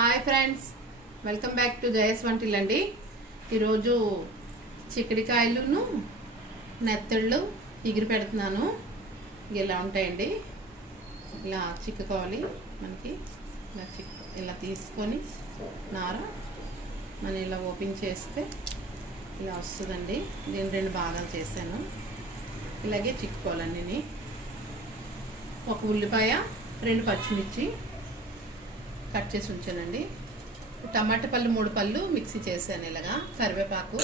Hi friends, welcome back to జయస్ వంటిల్ అండి. ఈరోజు చిక్కడికాయలును నెత్తళ్ళు ఎగిరి పెడుతున్నాను. ఇలా ఉంటాయండి. ఇలా చిక్కుకోవాలి. మనకి ఇలా తీసుకొని నార మనం ఇలా ఓపెన్ చేస్తే ఇలా వస్తుందండి. నేను 2 భాగాలు చేశాను. ఇలాగే చిక్కుకోవాలండి. ఒక ఉల్లిపాయ, 2 పచ్చిమిర్చి కట్ చేసి ఉంచానండి. టమాటా పళ్ళు 3 పళ్ళు మిక్సీ చేశాను. ఇలాగా కరివేపాకు,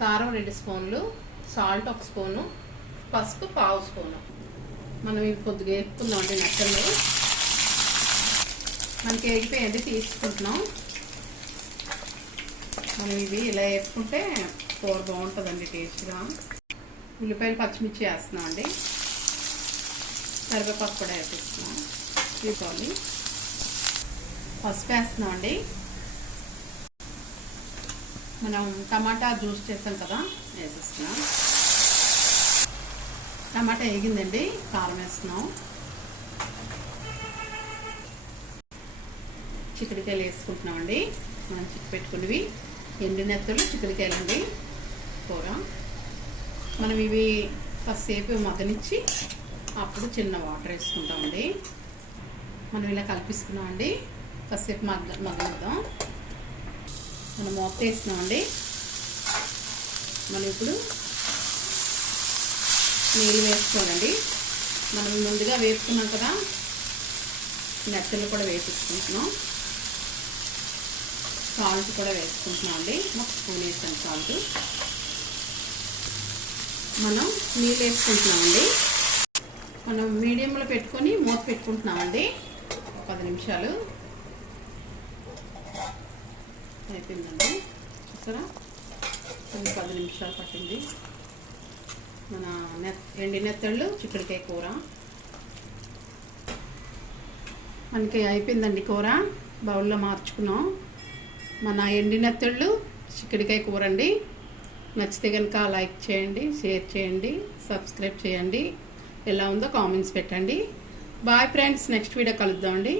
కారం 2 స్పూన్లు, సాల్ట్ 1 స్పూను, పసుపు 1/2 స్పూను. మనం ఇవి కొద్దిగా వేపుకుందామండి. నచ్చలు మనకి వేగిపోయింది, తీసుకుంటున్నాం. మనం ఇవి ఇలా వేపుకుంటే కూర బాగుంటుందండి, టేస్ట్గా. ఉల్లిపాయలు పచ్చిమిర్చి వేస్తున్నాం అండి. కరివేపాకు కూడా వేసేస్తున్నాం. తీసుకోవాలి. పసుపు వేస్తున్నాం అండి. మనం టమాటా జ్యూస్ చేస్తాం కదా, వేసేస్తున్నాం. టమాటా వేగిందండి. కారం వేస్తున్నాం. చిక్కుడుకాయలు వేసుకుంటున్నాం అండి. మనం చిక్కు పెట్టుకునేవి ఎండి నెత్తలు చిక్కుడుకాయలు అండి. కూర మనం ఇవి కాసేపు మగ్గనిచ్చి అప్పుడు చిన్న వాటర్ వేసుకుంటామండి. మనం ఇలా కలిపిస్తున్నామండి. కాసేపు మగ్గనిద్దాం. మనం మూత వేస్తున్నామండి. మనం ఇప్పుడు నీళ్ళు వేసుకోవాలండి. మనం ముందుగా వేసుకున్నాం కదా, నెత్తలు కూడా వేసుకుంటున్నాం. సాల్ట్ కూడా వేసుకుంటున్నాం అండి. 1 స్పూన్ వేసాను సాల్ట్. మనం నీళ్ళు వేసుకుంటున్నామండి. మనం మీడియంలో పెట్టుకొని మూత పెట్టుకుంటున్నామండి. 10 నిమిషాలు అయిపోయిందండి. చూసారా, 10 నిమిషాలు పట్టింది. మన ఎండి నెత్తళ్ళు చిక్కుడుకాయ కూర మనకి అయిపోయిందండి. కూర బౌల్లో మార్చుకున్నాం. మన ఎండి నెత్తళ్ళు చిక్కుడుకాయ కూర అండి. నచ్చితే కనుక లైక్ చేయండి, షేర్ చేయండి, సబ్స్క్రైబ్ చేయండి. ఎలా ఉందో కామెంట్స్ పెట్టండి. బాయ్ ఫ్రెండ్స్, నెక్స్ట్ వీడియో కలుద్దామండి.